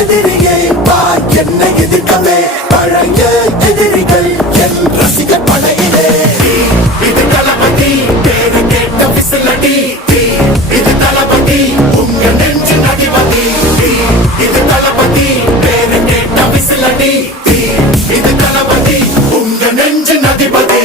எதிரியை பார் என்னை எதிர்க்கவே பழங்க எதிரிகள் என் ரசிக பழகினே இது தளபதி பேரை கேட்ட விசிலடி இது தளபதி உங்க நெஞ்சு அதிபதி இது தளபதி பேரை கேட்ட விசிலடி இது தளபதி உங்க நெஞ்சு அதிபதி